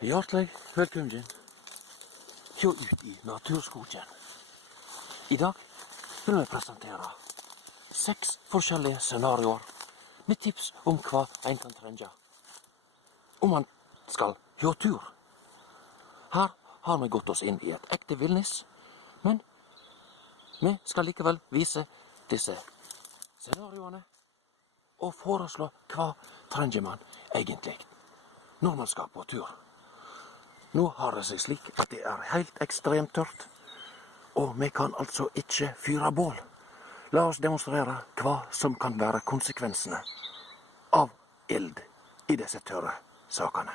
Hjertelig velkommen til ut i naturskogen. I dag vil vi presentere 6 forskjellige scenarioer med tips om hva en kan trenge om man skal ha tur. Her har vi gått oss inn i et ekte villnis, men vi skal likevel vise disse scenarioene og foreslå hva trenger man egentlig når man skal på tur. Nå har det seg slik at det er helt ekstremt tørt, og vi kan altså ikke fyre bål. La oss demonstrere hva som kan være konsekvensene av eld i disse tørre sakene.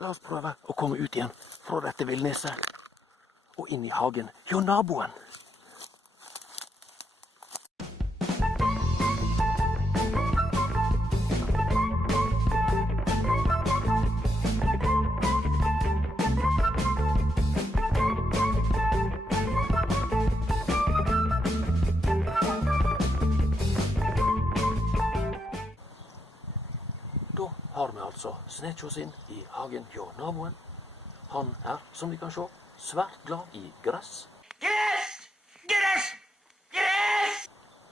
La oss prøve å komme ut igjen fra dette villniset og inn i hagen hjå naboen. Da har vi altså snett oss inn i hagen hjå naboen. Han er, som vi kan se, svært glad i gress. Gress! Gress! Gress!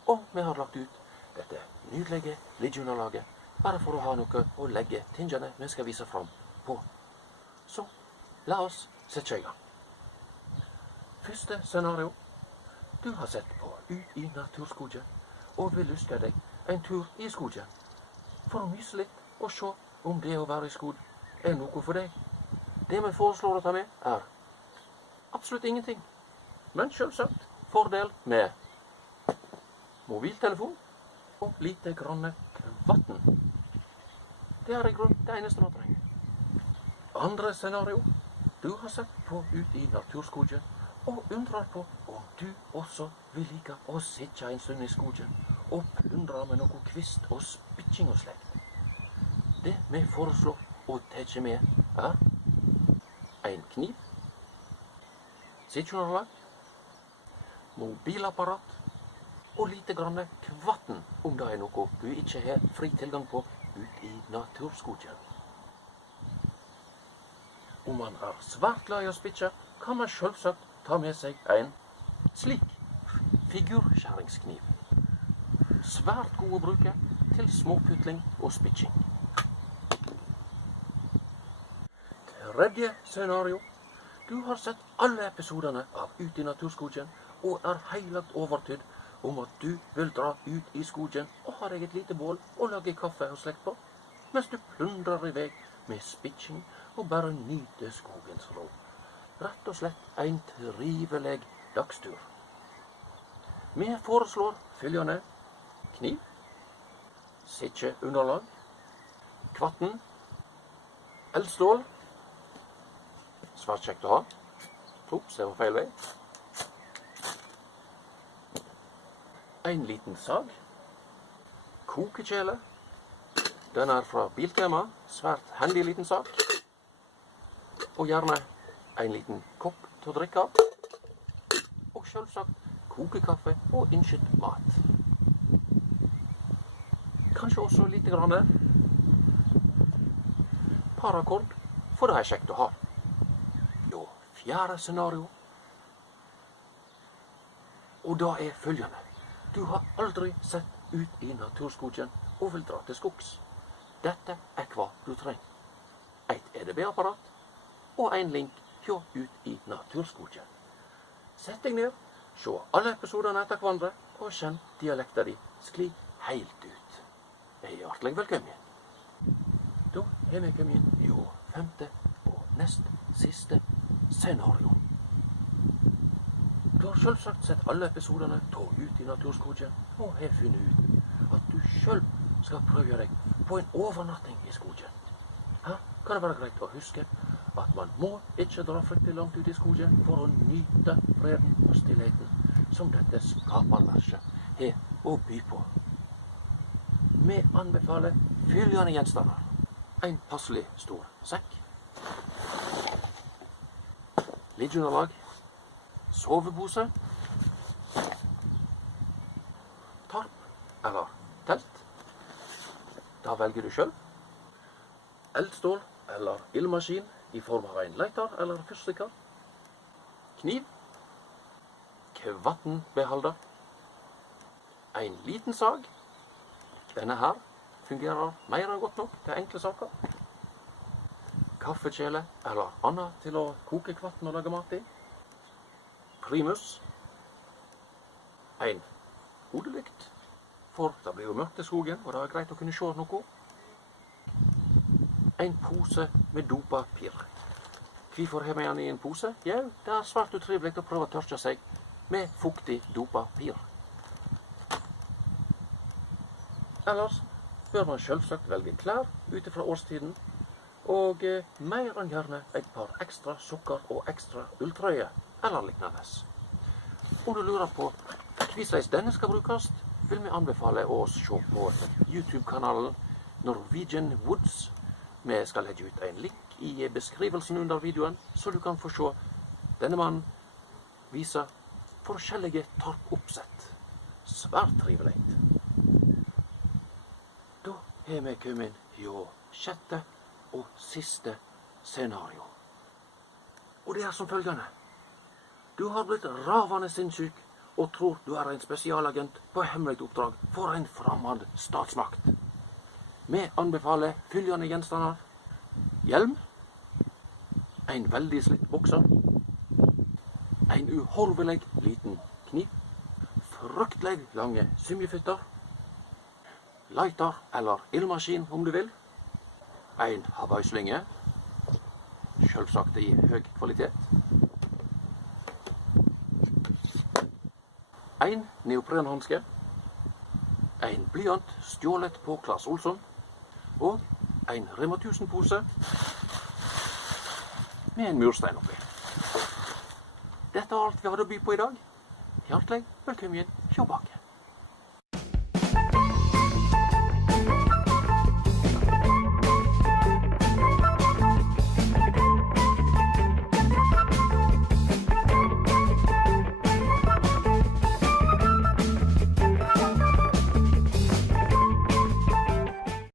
Og vi har lagt ut dette nydelige liggeunderlaget, bare for å ha noe å legge tingene vi skal vise fram på. Så la oss sette i gang. Første scenario. Du har sett på ut i naturskogen, og vil ønske deg en tur i skogen. For å myse litt og se om det å være i skog er noe for deg. Det vi foreslår å ta med er absolutt ingenting. Men selvsagt fordel med mobiltelefon og lite grann vann. Det er i grunnen det eneste man trenger. Andre scenario. Du har sett på ut i naturskogen og undrer på om du også vil like å sitte en stund i skogen og plundre med noe kvist og spitching og slekt. Det vi foreslår å ta med er en kniv, sitteunderlag, mobilapparat og lite grann vann om det er noe du ikke har fri tilgang på ut i naturskogen. Om man er svært glad i å spitche, kan man selvsagt ta med seg en slik figurskjæringskniv. Svært god å bruke til småputling og spitching. Tredje scenario. Du har sett alle episodene av Ut i naturskogen og er heilagt overtydd om at du vil dra ut i skogen og ha deg et lite bål og lage kaffe og slekt på, mens du plundrer i vei med spitching og bare nyter skogens ro. Rett og slett en trivelig dagstur. Vi foreslår følgende: kniv, sitteunderlag, vann, eldstål. Svært kjekt å ha. Ops, det var feil vei. En liten sag. Kokekjele. Den er fra Biltema. Svært handy liten sag. Og gjerne en liten kopp til å drikke av. Og selvsagt kokekaffe og innskytt mat. Kanskje også lite grann paracord, for det er kjekt å ha. Fjerde scenario. Og da er følgende. Du har aldri sett ut i naturskogen og vil dra til skogs. Dette er hva du trenger. Et EDB-apparat og en link hjå ut i naturskogen. Sett deg ned, se alle episodene etter hverandre og kjenn dialekta di skli helt ut. Hjertelig velkommen. Da er vi kommet inn i femte og nest siste scenario. Du har selvsagt sett alle episodene av Ut i naturskogen og har funnet ut at du selv skal prøve deg på en overnatting i skogen. Her kan det være greit å huske at man må ikke dra fryktelig langt ut i skogen for å nyte freden og stillheten som dette skaperverset har å by på. Vi anbefaler følgende gjenstander: en passelig stor sekk, liggeunderlag, sovepose, tarp, velger du selv. Eldstål eller ildmaskin i form av en lighter eller fyrstikker. Kniv. Kvattenbeholder. En liten sag. Denne her fungerer mer enn godt nok til enkle saker. Kaffekjele eller annet til å koke kvatten og lage mat i. Primus. En hodelykt, for det blir jo mørkt i skogen, og det er greit å kunne se noe. En pose med dopapir. Hvorfor har vi den i en pose? Ja, det er svært utrivelig å prøve å tørke seg med fuktig dopapir. Ellers bør man selvsagt velge klær ute fra årstiden, og mer enn gjerne et par ekstra sokker og ekstra ulltrøye, eller lignende. Om du lurer på hvordan denne skal brukes, vil vi anbefale å se på YouTube-kanalen Norwegian Woods. Vi skal legge ut en link i beskrivelsen under videoen, så du kan få se denne mannen vise forskjellige torpoppsett. Svært trivelig. Da har vi kommet til sjette og siste scenario. Og det er som følgende. Du har blitt ravende sinnssyk og tror du er en spesialagent på hemmelig oppdrag for en fremmed statsmakt. Vi anbefaler følgende gjenstander. Hjelm. En veldig slitt bokser. En uhorvelig liten kniv. Fryktelig lange symjefutter. Lighter eller ildmaskin om du vil. En havøyslinge. Selvsagt i høy kvalitet. En neoprenhanske. En blyant stjålet på Claes Olsson. Og en Rema 1000-pose med en murstein oppi. Dette er alt vi hadde å by på i dag. Hjertelig velkommen tilbake.